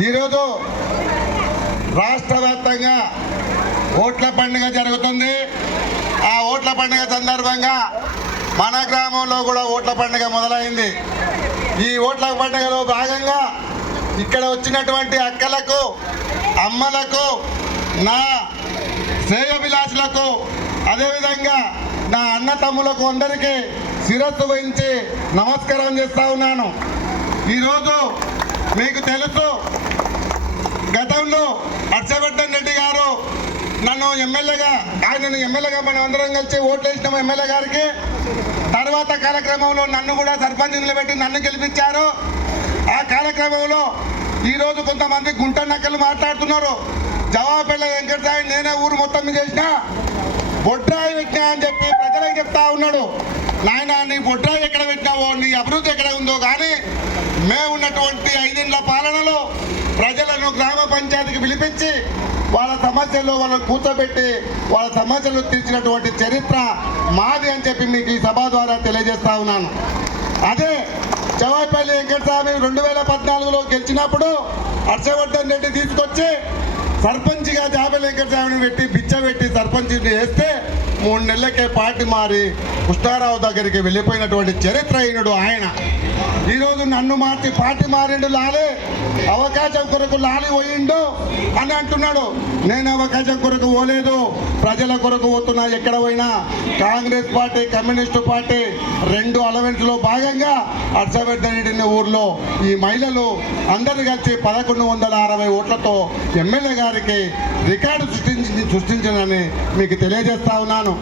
ఈరోజు రాష్ట్ర వ్యాప్తంగా ఓట్ల పండుగ జరుగుతుంది. ఆ ఓట్ల పండుగ సందర్భంగా మన గ్రామంలో కూడా ఓట్ల పండుగ మొదలైంది. ఈ ఓట్ల పండుగలో భాగంగా ఇక్కడ వచ్చినటువంటి అక్కలకు అమ్మలకు నా శ్రేయభిలాషులకు అదేవిధంగా నా అన్న తమ్ములకు అందరికీ శిరస్సు వహించి నమస్కారం చేస్తా ఉన్నాను. ఈరోజు మీకు తెలుసు హర్షవర్ధన్ రెడ్డి గారు నన్ను ఎమ్మెల్యేగా ఆయనను ఎమ్మెల్యేగా మనం అందరం కలిసి ఓట్లు వేసినాము ఎమ్మెల్యే గారికి. తర్వాత కార్యక్రమంలో నన్ను కూడా సర్పంచ్ నిలబెట్టి నన్ను గెలిపించారు. ఆ కార్యక్రమంలో ఈరోజు కొంతమంది గుంట నక్కలు మాట్లాడుతున్నారు. జవాబుల వెంకటరావు నేనే ఊరు మొత్తం చేసిన బొడ్రాయి పెట్టినా అని చెప్పి ప్రజలకు చెప్తా ఉన్నాడు. నాయన నీ బొడ్రాయి ఎక్కడ పెట్టినావో నీ అభివృద్ధి ఎక్కడ ఉందో కానీ మేమున్నటువంటి ఐదేళ్ళ పాలన పంచాయతీకి పిలిపించి వాళ్ళ సమస్యలు వాళ్ళని కూర్చోబెట్టి వాళ్ళ సమస్యలు తీర్చినటువంటి చరిత్ర మాది అని చెప్పి మీకు ఈ సభ ద్వారా తెలియజేస్తా ఉన్నాను. అదే చవాయిపల్లి వెంకటస్వామి రెండు వేల పద్నాలుగులో గెలిచినప్పుడు హర్షవర్ధన్ రెడ్డి తీసుకొచ్చి సర్పంచ్గా జాబెల్ వెంకటస్వామిని పెట్టి బిచ్చ పెట్టి సర్పంచ్ని వేస్తే మూడు నెలలకే పార్టీ మారి కృష్ణారావు దగ్గరికి వెళ్ళిపోయినటువంటి చరిత్ర ఆయన. ఈరోజు నన్ను మార్చి పార్టీ మారిండు లాలే అవకాశం కొరకు లాలి పోయిండు అని అంటున్నాడు. నేను అవకాశం కొరకు పోలేదు ప్రజల కొరకు పోతున్నా ఎక్కడ పోయినా. కాంగ్రెస్ పార్టీ కమ్యూనిస్టు పార్టీ రెండు అలవెంట్లో భాగంగా హర్షవర్ధన్ ఊర్లో ఈ మహిళలు అందరు కలిసి పదకొండు వందల అరవై ఓట్లతో ఎమ్మెల్యే గారికి రికార్డు సృష్టి సృష్టించనని మీకు తెలియజేస్తా ఉన్నాను.